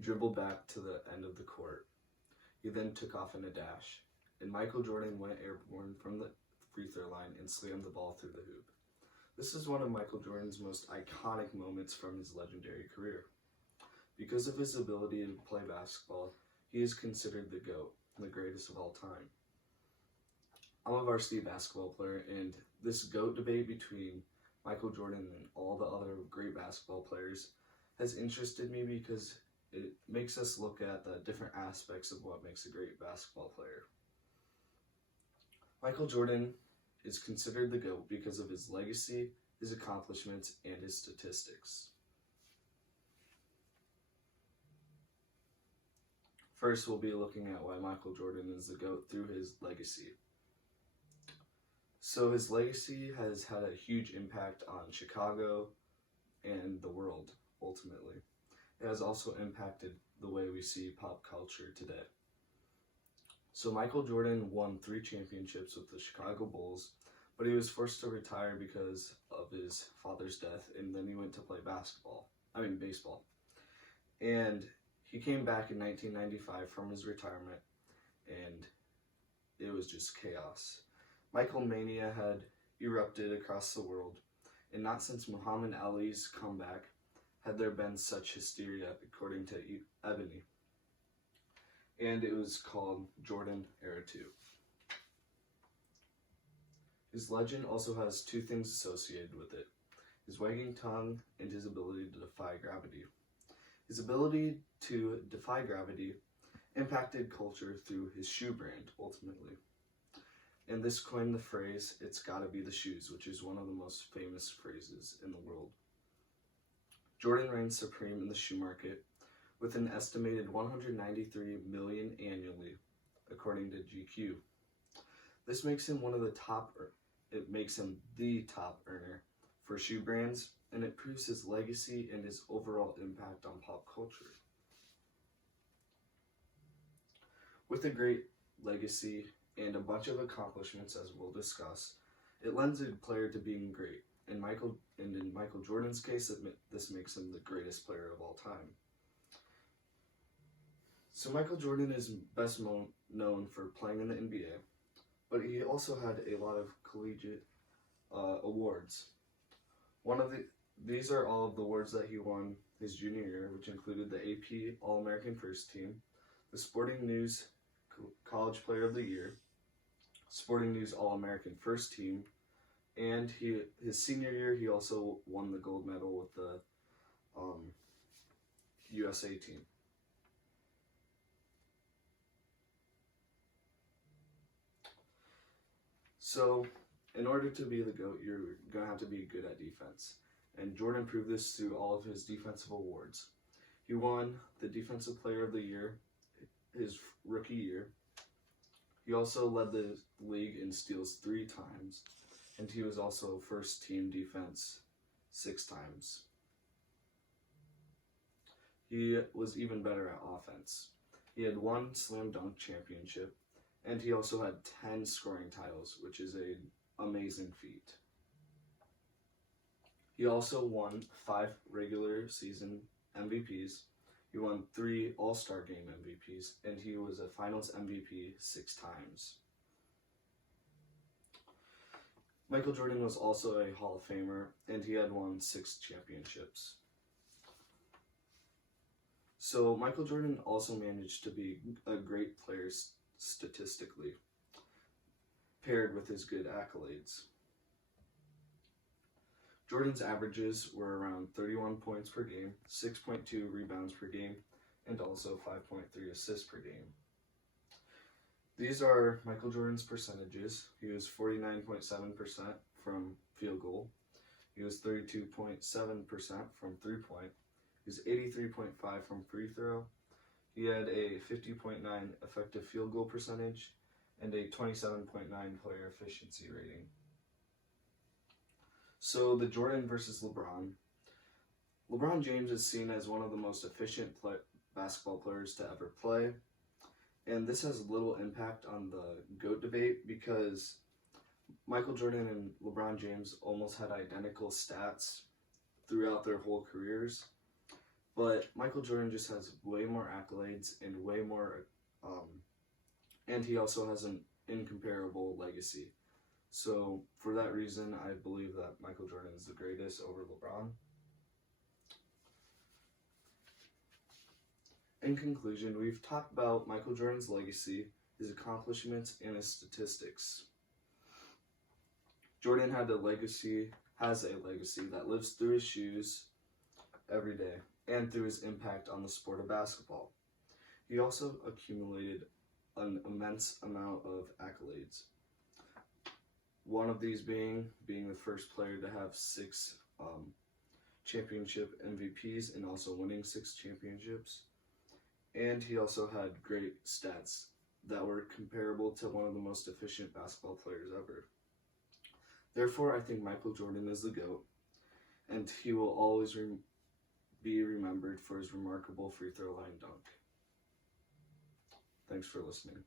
dribbled back to the end of the court. He then took off in a dash, and Michael Jordan went airborne from the free throw line and slammed the ball through the hoop. This is one of Michael Jordan's most iconic moments from his legendary career. Because of his ability to play basketball, he is considered the GOAT, the greatest of all time. I'm a varsity basketball player, and this GOAT debate between Michael Jordan and all the other great basketball players has interested me because it makes us look at the different aspects of what makes a great basketball player. Michael Jordan is considered the GOAT because of his legacy, his accomplishments, and his statistics. First, we'll be looking at why Michael Jordan is the GOAT through his legacy. So his legacy has had a huge impact on Chicago and the world, ultimately. It has also impacted the way we see pop culture today. So Michael Jordan won 3 championships with the Chicago Bulls, but he was forced to retire because of his father's death, and then he went to play baseball. And he came back in 1995 from his retirement, and it was just chaos. Michael Mania had erupted across the world, and not since Muhammad Ali's comeback had there been such hysteria, according to Ebony. And it was called Jordan Era 2. His legend also has 2 things associated with it: his wagging tongue and his ability to defy gravity. His ability to defy gravity impacted culture through his shoe brand, ultimately. And this coined the phrase, "It's gotta be the shoes," which is one of the most famous phrases in the world. Jordan reigns supreme in the shoe market with an estimated 193 million annually, according to GQ. This makes him the top earner for shoe brands, and it proves his legacy and his overall impact on pop culture. With a great legacy and a bunch of accomplishments, as we'll discuss, it lends a player to being great. In Michael Jordan's case, this makes him the greatest player of all time. So Michael Jordan is best known for playing in the NBA, but he also had a lot of collegiate awards. These are all of the awards that he won his junior year, which included the AP All-American First Team, the Sporting News College Player of the Year, Sporting News All-American First Team, and his senior year he also won the gold medal with the USA team. So, in order to be the GOAT, you're going to have to be good at defense. And Jordan proved this through all of his defensive awards. He won the Defensive Player of the Year his rookie year. He also led the league in steals 3 times, and he was also first team defense 6 times. He was even better at offense. He had 1 slam dunk championship, and he also had 10 scoring titles, which is an amazing feat. He also won 5 regular season MVPs. He won 3 All-Star Game MVPs, and he was a Finals MVP 6 times. Michael Jordan was also a Hall of Famer, and he had won 6 championships. So Michael Jordan also managed to be a great player statistically, paired with his good accolades. Jordan's averages were around 31 points per game, 6.2 rebounds per game, and also 5.3 assists per game. These are Michael Jordan's percentages. He was 49.7% from field goal. He was 32.7% from three-point. He was 83.5% from free throw. He had a 50.9 effective field goal percentage and a 27.9 player efficiency rating. So the Jordan versus LeBron. LeBron James is seen as one of the most efficient basketball players to ever play. And this has little impact on the GOAT debate because Michael Jordan and LeBron James almost had identical stats throughout their whole careers. But Michael Jordan just has way more accolades and way more, and he also has an incomparable legacy. So for that reason, I believe that Michael Jordan is the greatest over LeBron. In conclusion, we've talked about Michael Jordan's legacy, his accomplishments, and his statistics. Jordan has a legacy that lives through his shoes every day and through his impact on the sport of basketball. He also accumulated an immense amount of accolades. One of these being the first player to have 6 championship MVPs and also winning 6 championships. And he also had great stats that were comparable to one of the most efficient basketball players ever. Therefore, I think Michael Jordan is the GOAT, and he will always be remembered for his remarkable free throw line dunk. Thanks for listening.